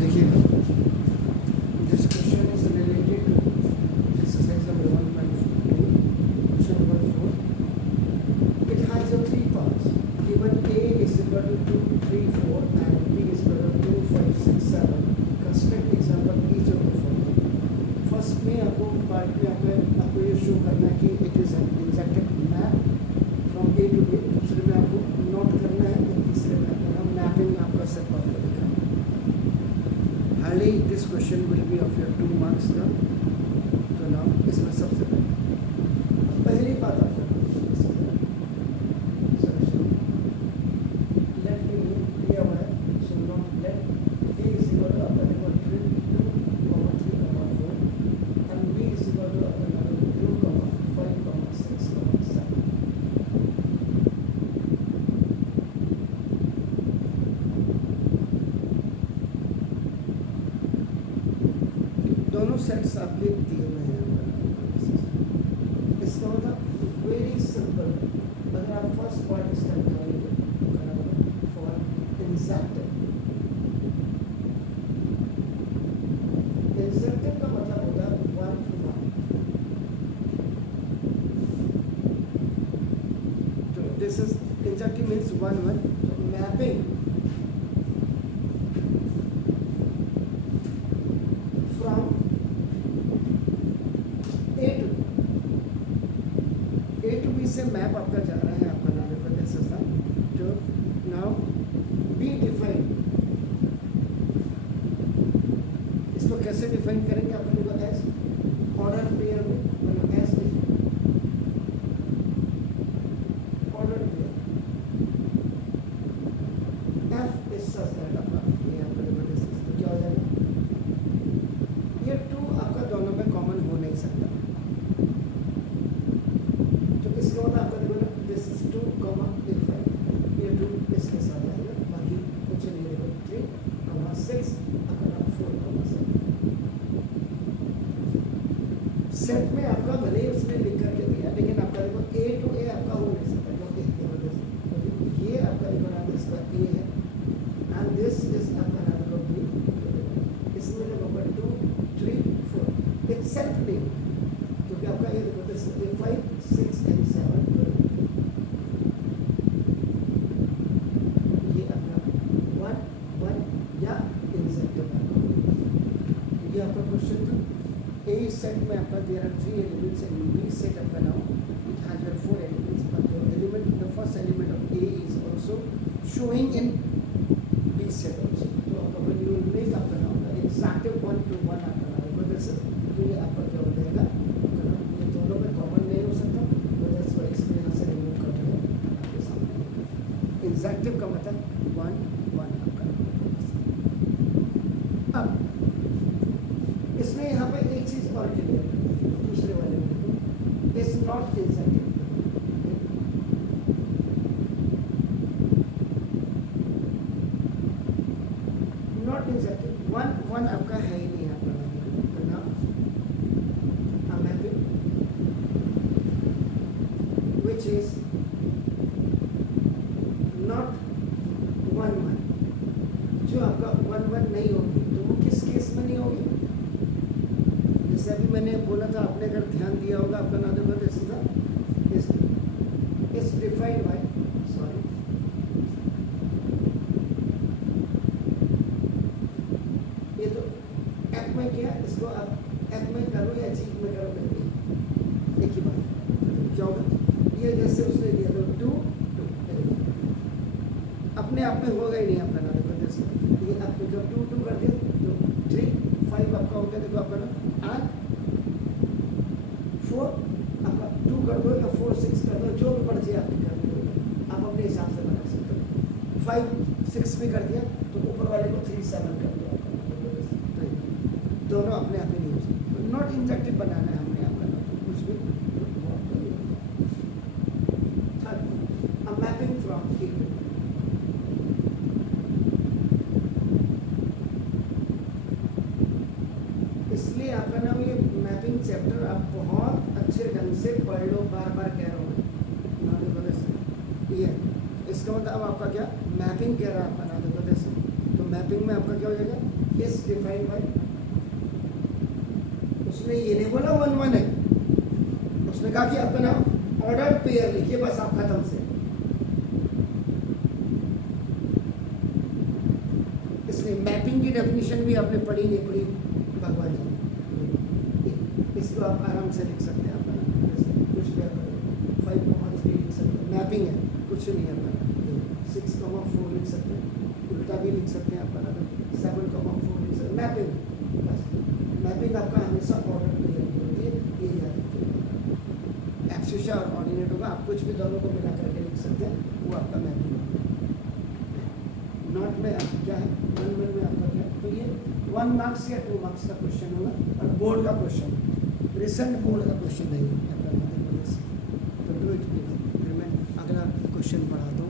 देखिएगा, this question is related to exercise number 1.2, question number 4. It has a three parts. Given A is equal to 2, 3, 4 and B is equal to 2, 5, 6, 7. Construct example each of the following. First में आपको part में आपको ये show करना है कि it is an exact map from A to B. दूसरे में आपको नोट करना है और तीसरे में आपको मैपिंग आपका सेट आउट करना है. Hardly this question will be of your 2 marks का. तो नाउ इसमें सबसे पहली बात आपको लेट मी दिया हुआ है. So not let A is equal to आपका देखो 3, 2, 4 and B is equal to आपका 2, 5, 6, 7. दोनों सेट्स आपके दिए हुए हैं. इसका मतलब वेरी सिंपल. अगर आप फर्स्ट पार्ट स्टार्ट करेंगे फॉर इंसेक्टिव. इंसेक्टिव का मतलब होता है 1 to 1. तो दिस इज इंसेक्टिव मीन्स 1 1. तो mapping from A to B से मैप आपका जा रहा है. आपका नाम है दिस इज जो नाउ बी डिफाइन. इसको कैसे डिफाइन करेंगे आप लोगों को एस ऑर्डर पेयर में मतलब S order pair F is such that आपका ये आपका देखो दिस इज. तो क्या हो जाएगा ये 2 आपका दोनों में कॉमन हो नहीं सकता. तो इसका मतलब आपका देखो ना दिस इज 2, ये 5 ये 2 इसके साथ आएगा. बाकी कुछ नहीं. देखो 3, 6 आपका 4, 7. सेट में आपका भले ही उसने लिख करके दिया लेकिन आपका देखो ए टू ए आपका हो नहीं सकता क्योंकि ये आपका देखो ना इसका ए है एंड दिस इज आपका नाम का बी. इसमें देखो 2, 3, 4 इट्स सेट नहीं क्योंकि आपका ये देखो दिस ए 5, 6 and 7. ये आपका 1 1 या इंसेक्टिव. ये आपका क्वेश्चन था. A set में आपका there are 3 elements and B set आपका now it has your 4 elements, but the first element of A is also showing in B set also. तो आपका when you will make आपका now the exact 1 to 1 आपका now because this is तो ये आपका क्या हो जाएगा ये दोनों में कॉमन नहीं हो सकता. तो that's why इसमें यहाँ से रिमूव कर रहे हैं आपके सामने. एग्जैक्टिव का मतलब 1 1 आपका. अब इसमें यहाँ पे एक चीज और क्लियर है. दूसरे वाले में इज नॉट इंसेक्टिव. नॉट इंसेक्टिव 1 1 आपका है ही नहीं. आपका ना मैपिंग विच इज नॉट 1 1. जो आपका 1 1 नहीं होगी तो वो किस केस में नहीं होगी. जैसे अभी मैंने बोला था आपने अगर ध्यान दिया होगा आपका नाम देखो this is defined by sorry ये तो एफ में किया. इसको आप एफ में करो या जी में करो नहीं एक ही बात. क्या होगा ये जैसे उसने दिया तो 2 2 अपने आप में होगा ही नहीं. आपका नाम देखो दिस ये आपको जब 2 2 कर दिया तो 3 5 आपका होता है. देखो आपका ना एंड 4 आपका 2 कर दो या 4 6 कर दो जो भी मर्जी आपकी करनी होगी आप अपने हिसाब से बना सकते हो. 5 6 भी कर दिया तो ऊपर वाले को 3 7 कर दो. दोनों अपने आप ही नहीं हो सकते. नॉट इंजेक्टिव बनाना है हमने आपका नाम कुछ भी. Third mapping from A to इसलिए आपका नाम ये मैपिंग चैप्टर आप बहुत अच्छे ढंग से पढ़ लो. बार बार कह रहा हूँ ये इसका मतलब अब आपका क्या मैपिंग कह रहा है आपका नाम देखो. तो मैपिंग में आपका क्या हो जाएगा केस डिफाइंड बाय, उसने ये नहीं बोला 1-1 है, उसने कहा कि अपना ऑर्डर पेयर लिखिए, बस आप खत्म से। इसलिए मैपिंग की डेफिनेशन भी आपने पढ़ी नहीं पढ़ी भगवान जी, इसको आप आराम से लिख सकते हैं अपना, कुछ भी आप 5,3 लिख सकते हैं, मैपिंग है, कुछ नहीं है अपना। 6,4 लिख सकते हैं, उल्टा भी लिख सकते हैं अपना, 7,4 लिख सकते हैं, मैपिंग। बस मैपिंग आपका हमेशा ऑर्डर क्लियर होती है, ये याद रखिएगा। एब्सिशा और ऑर्डिनेट होगा, आप कुछ भी दोनों को मिला करके लिख सकते हैं, वो आपका मैपिंग होगा। नॉट में आप क्या है, 1 में आपका क्या है, तो ये 1 मार्क्स या 2 मार्क्स का क्वेश्चन होगा, और बोर्ड का क्वेश्चन, रिसेंट बोर्ड का क्वेश्चन है, तो डू इट प्लीज। फिर मैं अगला क्वेश्चन पढ़ाता हूँ।